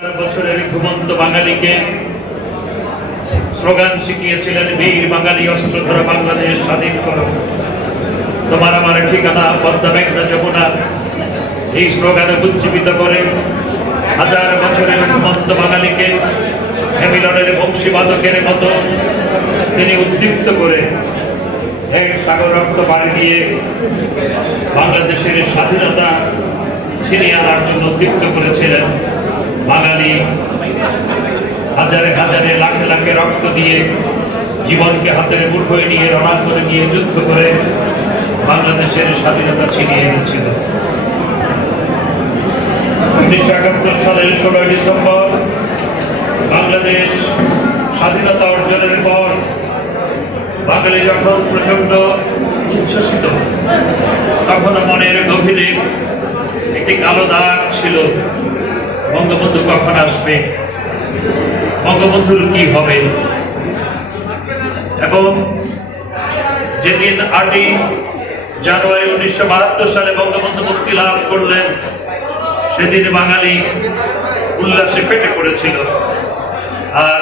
বছরের ঘুমন্ত বাঙালিকে স্লোগান শিখিয়েছিলেন, বীর বাঙালি অস্ত্র ধরা বাংলাদেশ স্বাধীন করো, তোমার আমার ঠিকানা পদ্মা মেঘনা যমুনা। এই স্লোগানে উজ্জীবিত করে হাজার বছরের ঘুমন্ত বাঙালিকে হ্যামিলনের বংশীবাদকের মতো তিনি উদ্দীপ্ত করে এক সাগর রক্ত পাড়ি দিয়ে বাংলাদেশের স্বাধীনতা ছিনিয়ে আনার জন্য উদ্দীপ্ত করেছিলেন। বাঙালি হাজারে হাজারে লাখে লাখে রক্ত দিয়ে জীবনকে হাতের মুঠোয় নিয়ে রণা করে দিয়ে যুদ্ধ করে বাংলাদেশের স্বাধীনতা ছিনিয়ে এনেছিল। 1971 সালের 16 ডিসেম্বর বাংলাদেশ স্বাধীনতা অর্জনের পর বাঙালি যখন প্রচন্ড উচ্ছ্বসিত, তখন মনের গভীরে একটি কালো দাগ ছিল, বঙ্গবন্ধু কখন আসবে, বঙ্গবন্ধুর কি হবে। এবং যেদিন 8ই জানুয়ারি 1972 সালে বঙ্গবন্ধু মুক্তি লাভ করলেন, সেদিন বাঙালি উল্লাসে ফেটে পড়েছিল। আর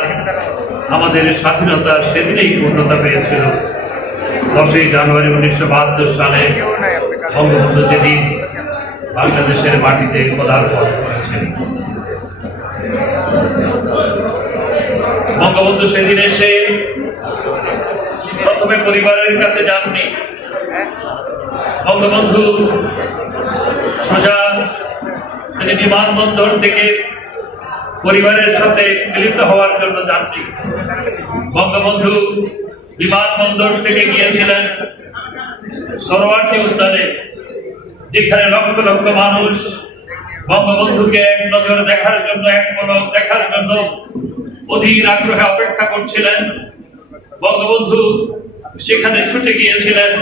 আমাদের স্বাধীনতা সেদিনেই পূর্ণতা পেয়েছিল। 10ই জানুয়ারি 1972 সালে বঙ্গবন্ধু যেদিন বাংলাদেশের মাটিতে পদার্পণ করেছেন। বঙ্গবন্ধু সেদিন এসে প্রথমে পরিবারের কাছে যাননি। বঙ্গবন্ধু সোজা তিনি বিমানবন্দর থেকে পরিবারের সাথে মিলিত হওয়ার জন্য যাননি। বঙ্গবন্ধু বিমানবন্দর থেকে গিয়েছিলেন সরোয়ার্দী উদ্যানে, যেখানে লক্ষ লক্ষ মানুষ বঙ্গবন্ধুকে এক নজর দেখার জন্য, এক পলক দেখার জন্য অধীর আগ্রহে অপেক্ষা করছিলেন। বঙ্গবন্ধু সেখানে ছুটে গিয়েছিলেন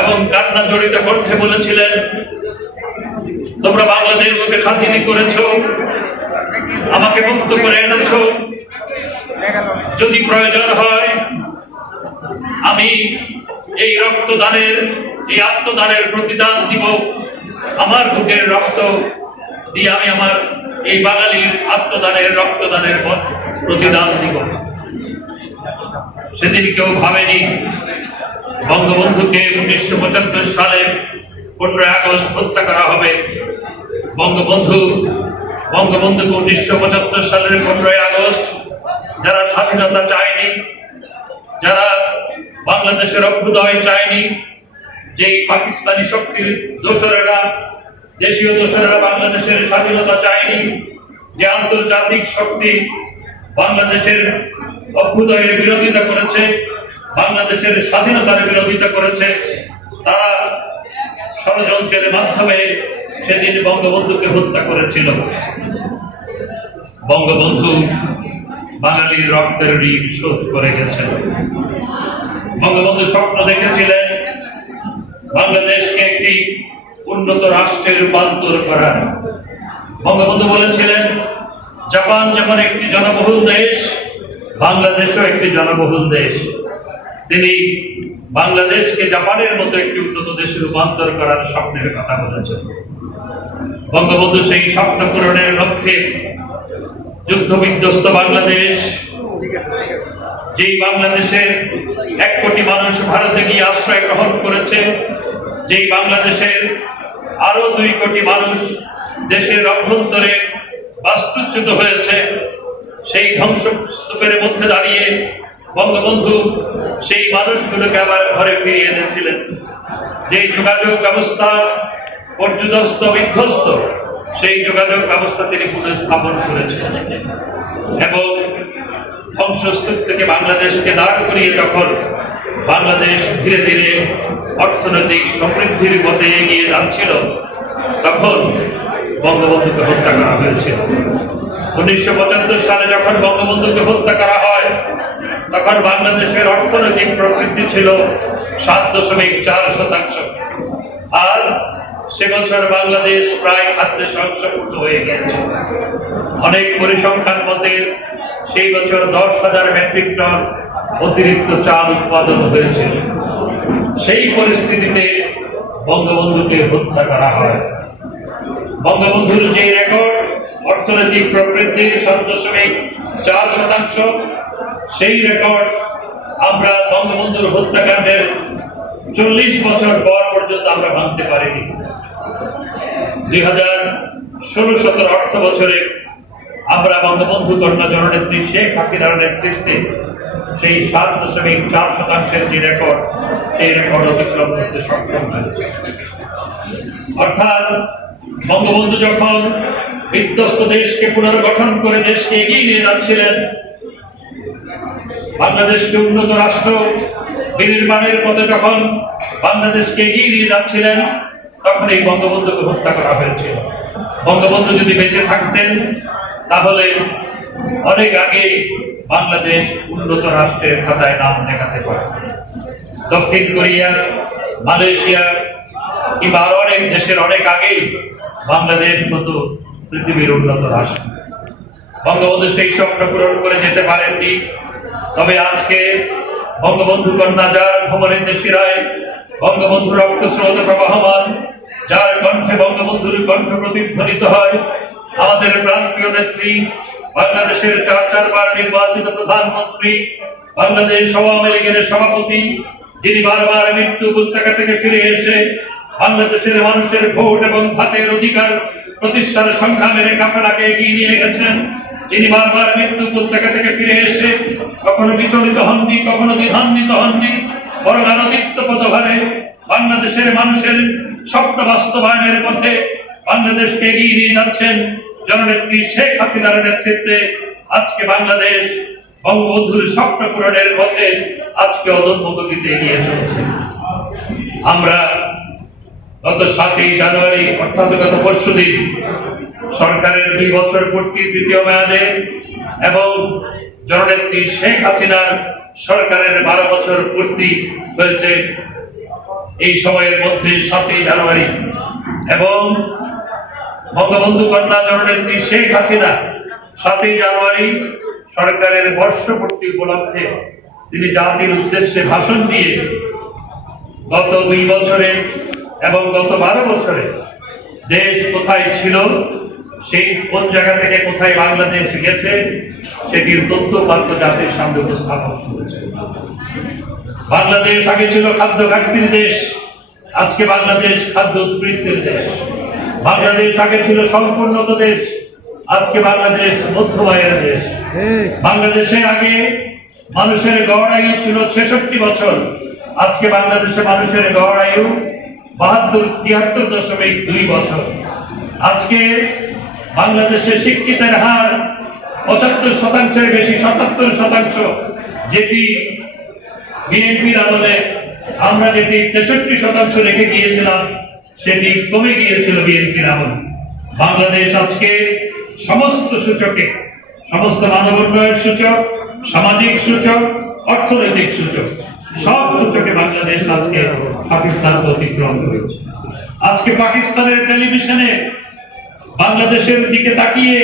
এবং কান্না জড়িত কণ্ঠে বলেছিলেন, তোমরা বাংলাদেশকে স্বাধীন করেছ, আমাকে মুক্ত করে এনেছ, যদি প্রয়োজন হয় আমি এই রক্তদানের, এই আত্মদানের প্রতিদান দিব, আমার বুকের রক্ত দিয়ে আমি আমার এই বাঙালির আত্মদানের, রক্তদানের প্রতিদান দিব। সেদিন কেউ ভাবেনি বঙ্গবন্ধুকে 1975 সালে 15 আগস্ট হত্যা করা হবে। বঙ্গবন্ধুকে 1975 সালের 15 আগস্ট যারা স্বাধীনতা চায়নি, যারা বাংলাদেশের অভ্যুদয় চায়নি, যেই পাকিস্তানি শক্তির দোসরেরা, দেশীয় দোসরেরা বাংলাদেশের স্বাধীনতা চায়নি, যে আন্তর্জাতিক শক্তি বাংলাদেশের অভ্যুদয়ের বিরোধিতা করেছে, বাংলাদেশের স্বাধীনতার বিরোধিতা করেছে, তারা ষড়যন্ত্রের মাধ্যমে সেদিন বঙ্গবন্ধুকে হত্যা করেছিল। বঙ্গবন্ধু বাঙালির রক্তের ঋণ শোধ করে গেছেন। বঙ্গবন্ধু স্বপ্ন দেখেছিলেন বাংলাদেশকে একটি উন্নত রাষ্ট্রে রূপান্তর করা। বঙ্গবন্ধু বলেছিলেন, জাপান যেমন একটি জনবহুল দেশ, বাংলাদেশও একটি জনবহুল দেশ। তিনি বাংলাদেশকে জাপানের মতো একটি উন্নত দেশে রূপান্তর করার স্বপ্নের কথা বলেছেন। বঙ্গবন্ধু সেই স্বপ্ন পূরণের লক্ষ্যে যুদ্ধ বিধ্বস্ত বাংলাদেশ, যেই বাংলাদেশের 1 কোটি মানুষ ভারতে গিয়ে আশ্রয় গ্রহণ করেছে, যেই বাংলাদেশের আরো 2 কোটি মানুষ দেশের অভ্যন্তরে বাস্তুচ্যুত হয়েছে, সেই ধ্বংসস্তূপের মধ্যে দাঁড়িয়ে বঙ্গবন্ধু সেই মানুষগুলোকে আবার ঘরে ফিরিয়ে এনেছিলেন। যেই যোগাযোগ ব্যবস্থা পর্যুদস্ত, বিধ্বস্ত, সেই যোগাযোগ ব্যবস্থা তিনি পুনঃস্থাপন করেছেন এবং ধ্বংসস্তূপ থেকে বাংলাদেশকে দাঁড় করিয়ে যখন বাংলাদেশ ধীরে ধীরে অর্থনৈতিক সমৃদ্ধির পথে এগিয়ে যাচ্ছিল, তখন বঙ্গবন্ধুকে হত্যা করা হয়েছিল। 1975 সালে যখন বঙ্গবন্ধুকে হত্যা করা হয়, তখন বাংলাদেশের অর্থনৈতিক প্রবৃদ্ধি ছিল 7.4%। আর সে বছর বাংলাদেশ প্রায় খাদ্যে স্বয়ংসম্পূর্ণ হয়ে গেছে। অনেক পরিসংখ্যান মতে সেই বছর 10,000 মেট্রিক টন অতিরিক্ত চাল উৎপাদন হয়েছিল। সেই পরিস্থিতিতে বঙ্গবন্ধুকে হত্যা করা হয়। বঙ্গবন্ধুর যে রেকর্ড অর্থনৈতিক প্রবৃদ্ধির 7.4%, সেই রেকর্ড আমরা বঙ্গবন্ধুর হত্যাকাণ্ডের 40 বছর পর পর্যন্ত আমরা ভাঙতে পারিনি। 2016-17 অর্থ বছরে আমরা বঙ্গবন্ধু কন্যা জননেত্রী শেখ হাসিনার নেতৃত্বে সেই 7.4% যে রেকর্ড, সেই রেকর্ড অতিক্রম করতে সক্ষম হয়েছে। অর্থাৎ বঙ্গবন্ধু যখন বিধ্বস্ত দেশকে পুনর্গঠন করে দেশকে এগিয়ে নিয়ে যাচ্ছিলেন, বাংলাদেশকে উন্নত রাষ্ট্র বিনির্মাণের পথে যখন বাংলাদেশকে এগিয়ে নিয়ে যাচ্ছিলেন, তখন এই বঙ্গবন্ধুকে হত্যা করা হয়েছিল। বঙ্গবন্ধু যদি বেঁচে থাকতেন তাহলে অনেক আগে বাংলাদেশ উন্নত রাষ্ট্রের খাতায় নাম লেখাতে পারে। দক্ষিণ কোরিয়া, মালয়েশিয়া কিংবা আরো অনেক দেশের অনেক আগেই বাংলাদেশ মতো পৃথিবীর উন্নত রাষ্ট্র। বঙ্গবন্ধু সেই স্বপ্ন পূরণ করে যেতে পারেননি। তবে আজকে বঙ্গবন্ধু কন্যা যার ভ্রমণের শিরায় বঙ্গবন্ধু রক্তস্রোত প্রবাহমান, যার কণ্ঠে বঙ্গবন্ধুর কণ্ঠ প্রতিধ্বনিত হয়, আমাদের প্রান্তীয় নেত্রী, বাংলাদেশের 4বার নির্বাচিত প্রধানমন্ত্রী, বাংলাদেশ আওয়ামী লীগের সভাপতি, যিনি বারবার মৃত্যু উপত্যকা থেকে ফিরে এসে বাংলাদেশের মানুষের ভোট এবং ভাতের অধিকার প্রতিষ্ঠার সংগ্রামের কাফেলাকে এগিয়ে নিয়ে গেছেন, যিনি বারবার মৃত্যু উপত্যকা থেকে ফিরে এসে কখনো বিচলিত হননি, কখনো দ্বিধান্বিত হননি, বরং আলোকিত পদভারে বাংলাদেশের মানুষের স্বপ্ন বাস্তবায়নের পথে বাংলাদেশকে এগিয়ে নিয়ে যাচ্ছেন জননেত্রী শেখ হাসিনার নেতৃত্বে। আজকে বাংলাদেশ বঙ্গবন্ধুর স্বপ্ন পূরণের পথে আজকে অদম্য গতিতে এগিয়ে চলছে। আমরা গত 7ই জানুয়ারি অর্থাৎ গত পরশুদিন সরকারের 2 বছর পূর্তির দ্বিতীয় মেয়াদে এবং জননেত্রী শেখ হাসিনার সরকারের 12 বছর পূর্তি হয়েছে। এই সময়ের মধ্যে 7ই জানুয়ারি এবং বঙ্গবন্ধু কন্যা জননেত্রী শেখ হাসিনা 7ই জানুয়ারি সরকারের বর্ষপূর্তি উপলক্ষে তিনি জাতির উদ্দেশ্যে ভাষণ দিয়ে গত 2 বছরে এবং গত 12 বছরে দেশ কোথায় ছিল, সেই কোন জায়গা থেকে কোথায় বাংলাদেশ গেছে, সেটির তথ্যপাত্র জাতির সামনে উপস্থাপন করেছে। বাংলাদেশ আগে ছিল খাদ্য ঘাটতির দেশ, আজকে বাংলাদেশ খাদ্য উৎপীড়িতের দেশ। বাংলাদেশ আগে ছিল সম্পূর্ণত দেশ, আজকে বাংলাদেশ মধ্যম আয়ের দেশ। বাংলাদেশে আগে মানুষের গড় আয়ু ছিল 66 বছর, আজকে বাংলাদেশে মানুষের গড় আয়ু 73.2 বছর। আজকে বাংলাদেশে শিক্ষিতের হার 75%-এর বেশি, 77%, যেটি বিএনপির আমলে আমরা যেটি 63% রেখে গিয়েছিলাম সেটি কমে গিয়েছিল বিএনপির আমলে। বাংলাদেশ আজকে সমস্ত সূচকে, সমস্ত মানব উন্নয়ন সূচক, সামাজিক সূচক, অর্থনৈতিক সূচক, সব সূচকে বাংলাদেশ আজকে পাকিস্তানকে অতিক্রম করেছে। আজকে পাকিস্তানের টেলিভিশনে বাংলাদেশের দিকে তাকিয়ে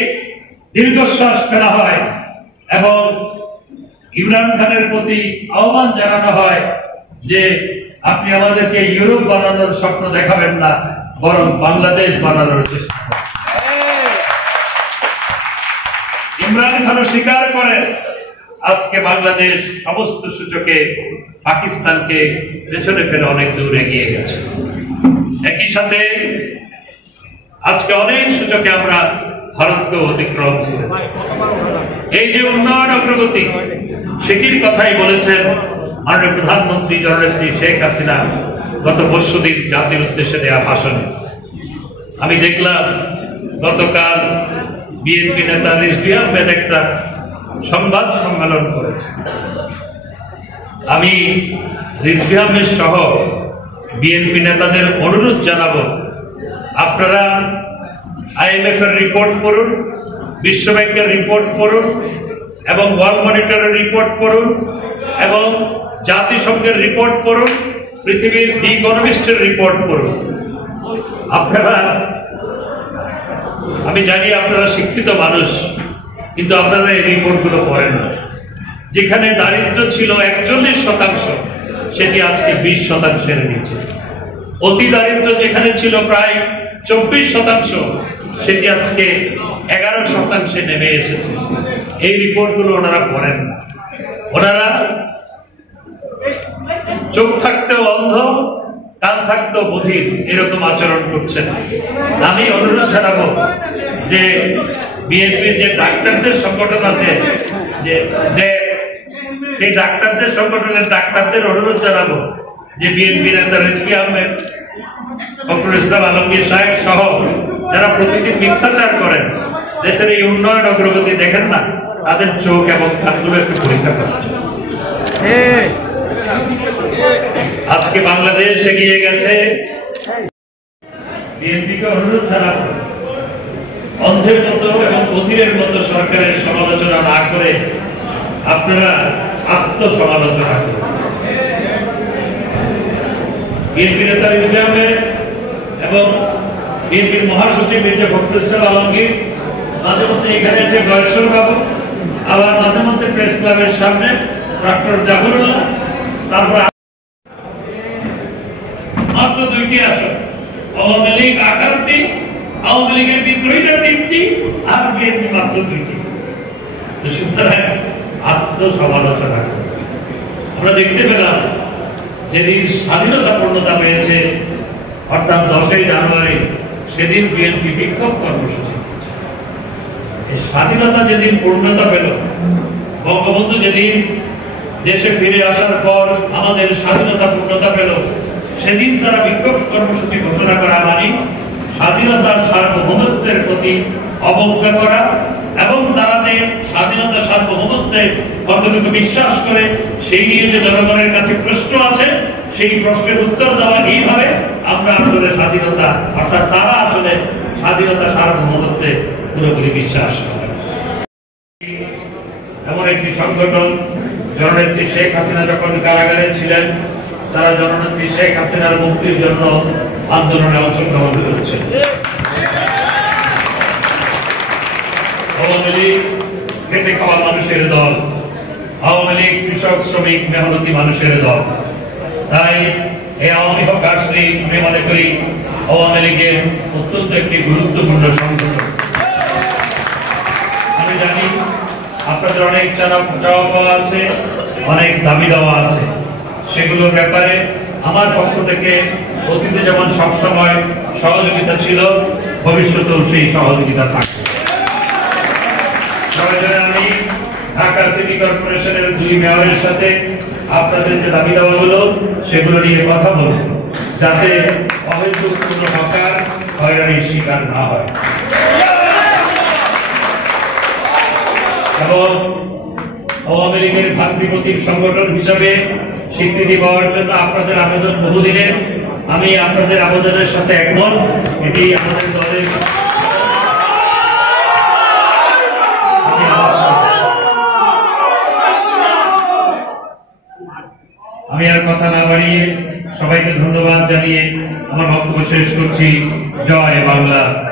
দীর্ঘশ্বাস ফেলা হয় এবং ইমরান খানের প্রতি আহ্বান জানানো হয় যে আপনি আমাদেরকে ইউরোপ বানানোর স্বপ্ন দেখাবেন না, বরং বাংলাদেশ বানানোর চেষ্টা করেন। ইমরান খানও স্বীকার করেন আজকে বাংলাদেশ সমস্ত সূচকে পাকিস্তানকে পেছনে ফেলে অনেক দূর এগিয়ে গেছে। একই সাথে আজকে অনেক সূচকে আমরা ভারতকে অতিক্রম করেছি। এই যে উন্নয়ন অগ্রগতি, সেটির কথাই বলেছেন মাননীয় প্রধানমন্ত্রী জননেত্রী শেখ হাসিনা গত পরশুদিন জাতির উদ্দেশ্যে দেওয়া ভাষণে। আমি দেখলাম গতকাল বিএনপি নেতা রিজভী আহমেদ একটা সংবাদ সম্মেলন করেছে। আমি রিজভী আহমেদ সহ বিএনপি নেতাদের অনুরোধ জানাবো, আপনারা IMF এর রিপোর্ট পড়ুন, বিশ্ব ব্যাংকের রিপোর্ট পড়ুন এবং ওয়ার্ল্ড মনিটরের রিপোর্ট পড়ুন এবং জাতিসংঘের রিপোর্ট পড়ুন, পৃথিবীর দি ইকোনমিস্টের রিপোর্ট পড়ুন। আপনারা, আমি জানি আপনারা শিক্ষিত মানুষ, কিন্তু আপনারা এই রিপোর্টগুলো পড়েন না। যেখানে দারিদ্র্য ছিল 41%, সেটি আজকে 20%-এর নিচে। অতি দারিদ্র্য যেখানে ছিল প্রায় 24%, সেটি আজকে 11% নেমে এসেছে। এই রিপোর্টগুলো ওনারা পড়েন না, ওনারা চোখ থাকতেও অন্ধ, কান থাকতেও বধির, এরকম আচরণ করছেন। আমি অনুরোধ জানাবো যে বিএনপির যে ডাক্তারদের সংগঠন আছে, যে সেই ডাক্তারদের সংগঠনের ডাক্তারদের অনুরোধ জানাবো যে বিএনপি নেতা রিজভী আহমেদ, ফখরুল ইসলাম আলমগীর সাহেব সহ যারা প্রতিদিন মিথ্যাচার করেন, দেশের এই উন্নয়ন অগ্রগতি দেখেন না, তাদের চোখ এবং কানগুলো একটু পরীক্ষা করছে। আজকে বাংলাদেশ এগিয়ে গেছে। বিএনপিকে অনুরোধ জানাবো অন্ধের মতো এবং বধিরের মতো সরকারের সমালোচনা না করে আপনারা আত্মসমালোচনা করুন। বিএনপি নেতা রিজভী আহমেদ এবং বিএনপির মহাসচিব মির্জা ফখরুল ইসলাম আলমগীর মাঝে মধ্যে এখানে এসে বয়সর বাবু, আবার মাঝে মধ্যে প্রেস ক্লাবের সামনে ডক্টর জাহুরুল্লাহ, তারপর মাত্র 2টি আসন, আওয়ামী লীগ 18টি, আওয়ামী লীগের বিদ্রোহীরা 3টি, আর বিএনপি মাত্র 2টি। সুতরাং আত্মসমালোচনা আমরা দেখতে পেলাম যেদিন স্বাধীনতা পূর্ণতা পেয়েছে, অর্থাৎ 10ই জানুয়ারি, সেদিন বিএনপি বিক্ষোভ কর্মসূচি। এই স্বাধীনতা যেদিন পূর্ণতা পেল, বঙ্গবন্ধু যেদিন দেশে ফিরে আসার পর আমাদের স্বাধীনতা পূর্ণতা পেল, সেদিন তারা বিক্ষোভ কর্মসূচি ঘোষণা করা মানে স্বাধীনতার সার্বভৌমত্বের প্রতি অবজ্ঞা করা, এবং তারা যে স্বাধীনতা সার্বভৌমত্বে কতটুকু বিশ্বাস করে সেই নিয়ে যে জনগণের কাছে প্রশ্ন আছে, সেই প্রশ্নের উত্তর দেওয়া এইভাবে আমরা আসলে স্বাধীনতা, অর্থাৎ তারা আসলে স্বাধীনতা সার্বভৌমত্বে পুরোপুরি বিশ্বাস করে। এমন একটি সংগঠন, জননেত্রী শেখ হাসিনা যখন কারাগারে ছিলেন, তারা জননেত্রী শেখ হাসিনার মুক্তির জন্য আন্দোলনে অংশগ্রহণ করেছে। আওয়ামী লীগ খেটে খাওয়া মানুষের দল, আওয়ামী লীগ কৃষক শ্রমিক মেহনতি মানুষের দল। তাই এই আওয়ামী হোক লীগ, আমি মনে করি আওয়ামী লীগের অত্যন্ত একটি গুরুত্বপূর্ণ সংগঠন। আমি জানি আপনাদের অনেক চাওয়া পাওয়া আছে, অনেক দাবি দেওয়া আছে, সেগুলোর ব্যাপারে আমার পক্ষ থেকে অতীতে যেমন সবসময় সহযোগিতা ছিল, ভবিষ্যতেও সেই সহযোগিতা থাকবে। আমি ঢাকা সিটি কর্পোরেশনের 2 মেয়রের সাথে আপনাদের যে দাবি দেওয়াগুলো, সেগুলো নিয়ে কথা বলব, যাতে অহেতুক কোনো হকার হয়রানির শিকার না হয়। এবং আওয়ামী লীগের ভাতৃপ্রতিক সংগঠন হিসাবে স্বীকৃতি পাওয়ার জন্য আপনাদের আবেদন বহুদিনের, আমি আপনাদের আবেদনের সাথে একমত। এটি আমাদের দলের আমি আর কথা না বাড়িয়ে সবাইকে ধন্যবাদ জানিয়ে আমার বক্তব্য শেষ করছি। জয় বাংলা।